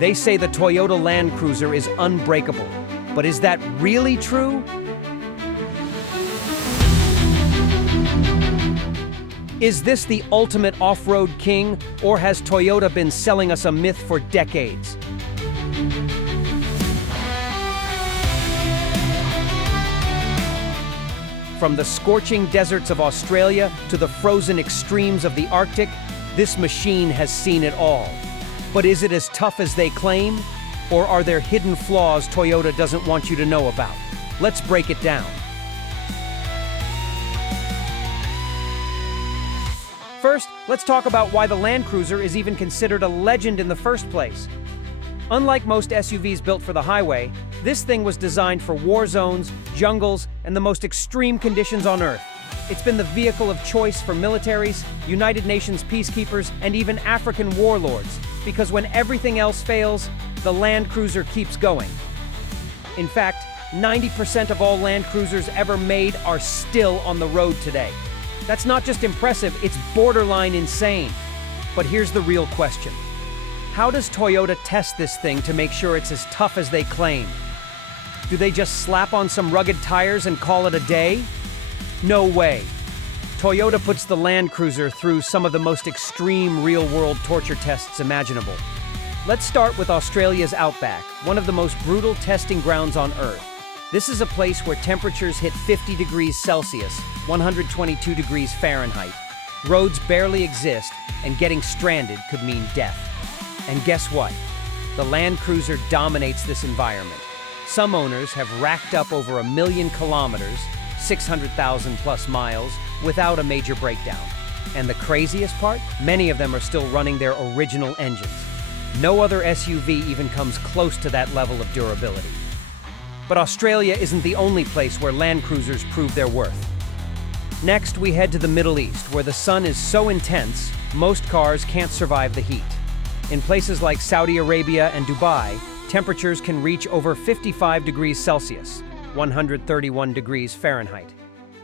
They say the Toyota Land Cruiser is unbreakable. But is that really true? Is this the ultimate off-road king, or has Toyota been selling us a myth for decades? From the scorching deserts of Australia to the frozen extremes of the Arctic, this machine has seen it all. But is it as tough as they claim? Or are there hidden flaws Toyota doesn't want you to know about? Let's break it down. First, let's talk about why the Land Cruiser is even considered a legend in the first place. Unlike most SUVs built for the highway, this thing was designed for war zones, jungles, and the most extreme conditions on Earth. It's been the vehicle of choice for militaries, United Nations peacekeepers, and even African warlords, because when everything else fails, the Land Cruiser keeps going. In fact, 90% of all Land Cruisers ever made are still on the road today. That's not just impressive, it's borderline insane. But here's the real question. How does Toyota test this thing to make sure it's as tough as they claim? Do they just slap on some rugged tires and call it a day? No way. Toyota puts the Land Cruiser through some of the most extreme real-world torture tests imaginable. Let's start with Australia's outback, one of the most brutal testing grounds on Earth. This is a place where temperatures hit 50 degrees Celsius, 122 degrees Fahrenheit. Roads barely exist, and getting stranded could mean death. And guess what? The Land Cruiser dominates this environment. Some owners have racked up over 1 million kilometers, 600,000 plus miles, without a major breakdown. And the craziest part? Many of them are still running their original engines. No other SUV even comes close to that level of durability. But Australia isn't the only place where Land Cruisers prove their worth. Next, we head to the Middle East, where the sun is so intense, most cars can't survive the heat. In places like Saudi Arabia and Dubai, temperatures can reach over 55 degrees Celsius, 131 degrees Fahrenheit.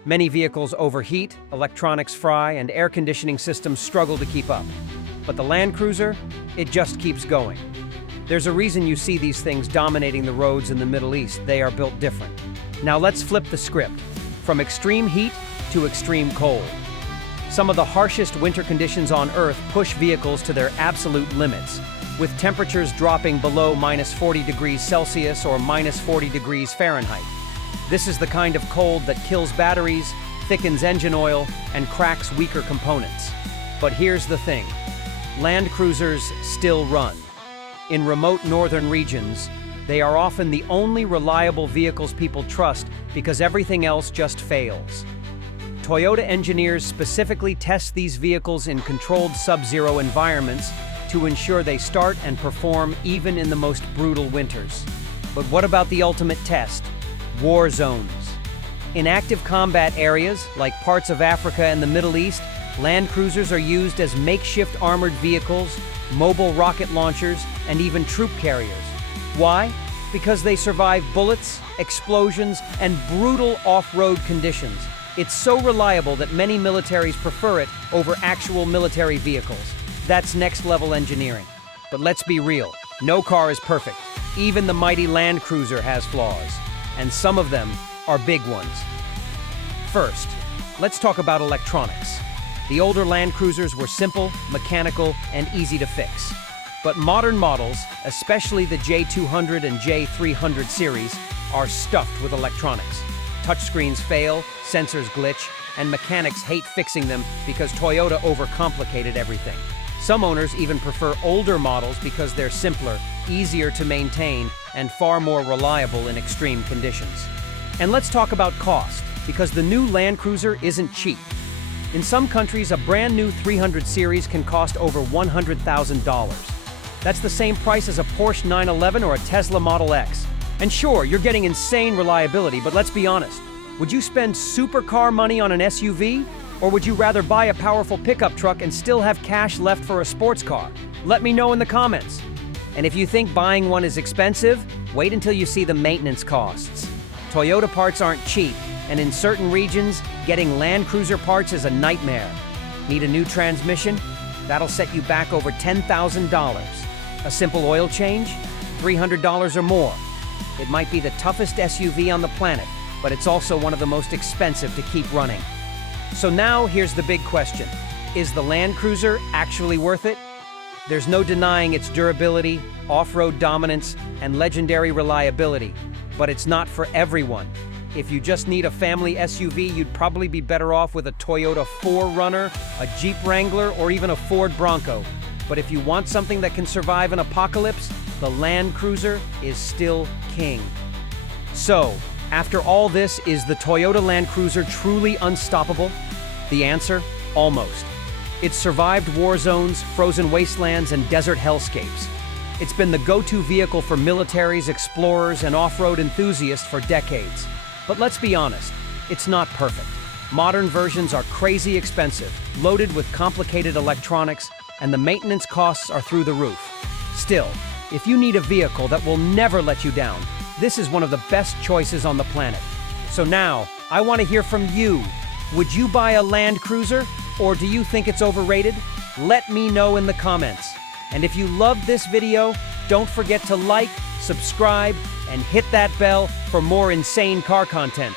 Many vehicles overheat, electronics fry, and air conditioning systems struggle to keep up. But the Land Cruiser, it just keeps going. There's a reason you see these things dominating the roads in the Middle East. They are built different. Now let's flip the script. From extreme heat to extreme cold. Some of the harshest winter conditions on Earth push vehicles to their absolute limits, with temperatures dropping below -40 degrees Celsius or -40 degrees Fahrenheit. This is the kind of cold that kills batteries, thickens engine oil, and cracks weaker components. But here's the thing. Land Cruisers still run. In remote northern regions, they are often the only reliable vehicles people trust because everything else just fails. Toyota engineers specifically test these vehicles in controlled sub-zero environments to ensure they start and perform even in the most brutal winters. But what about the ultimate test? War zones. In active combat areas, like parts of Africa and the Middle East, Land Cruisers are used as makeshift armored vehicles, mobile rocket launchers, and even troop carriers. Why? Because they survive bullets, explosions, and brutal off-road conditions. It's so reliable that many militaries prefer it over actual military vehicles. That's next-level engineering. But let's be real, no car is perfect. Even the mighty Land Cruiser has flaws, and some of them are big ones. First, let's talk about electronics. The older Land Cruisers were simple, mechanical, and easy to fix. But modern models, especially the J200 and J300 series, are stuffed with electronics. Touchscreens fail, sensors glitch, and mechanics hate fixing them because Toyota overcomplicated everything. Some owners even prefer older models because they're simpler, easier to maintain, and far more reliable in extreme conditions. And let's talk about cost, because the new Land Cruiser isn't cheap. In some countries, a brand new 300 series can cost over $100,000. That's the same price as a Porsche 911 or a Tesla Model X. And sure, you're getting insane reliability, but let's be honest. Would you spend supercar money on an SUV? Or would you rather buy a powerful pickup truck and still have cash left for a sports car? Let me know in the comments. And if you think buying one is expensive, wait until you see the maintenance costs. Toyota parts aren't cheap, and in certain regions, getting Land Cruiser parts is a nightmare. Need a new transmission? That'll set you back over $10,000. A simple oil change? $300 or more. It might be the toughest SUV on the planet, but it's also one of the most expensive to keep running. So now here's the big question. Is the Land Cruiser actually worth it? There's no denying its durability, off-road dominance, and legendary reliability, but it's not for everyone. If you just need a family SUV, you'd probably be better off with a Toyota 4Runner, a Jeep Wrangler, or even a Ford Bronco. But if you want something that can survive an apocalypse, the Land Cruiser is still king. So, after all this, is the Toyota Land Cruiser truly unstoppable? The answer? Almost. It's survived war zones, frozen wastelands, and desert hellscapes. It's been the go-to vehicle for militaries, explorers, and off-road enthusiasts for decades. But let's be honest, it's not perfect. Modern versions are crazy expensive, loaded with complicated electronics, and the maintenance costs are through the roof. Still, if you need a vehicle that will never let you down, this is one of the best choices on the planet. So now, I want to hear from you. Would you buy a Land Cruiser, or do you think it's overrated? Let me know in the comments. And if you loved this video, don't forget to like, subscribe, and hit that bell for more insane car content.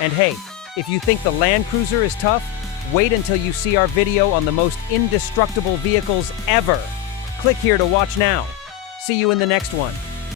And hey, if you think the Land Cruiser is tough, wait until you see our video on the most indestructible vehicles ever. Click here to watch now. See you in the next one.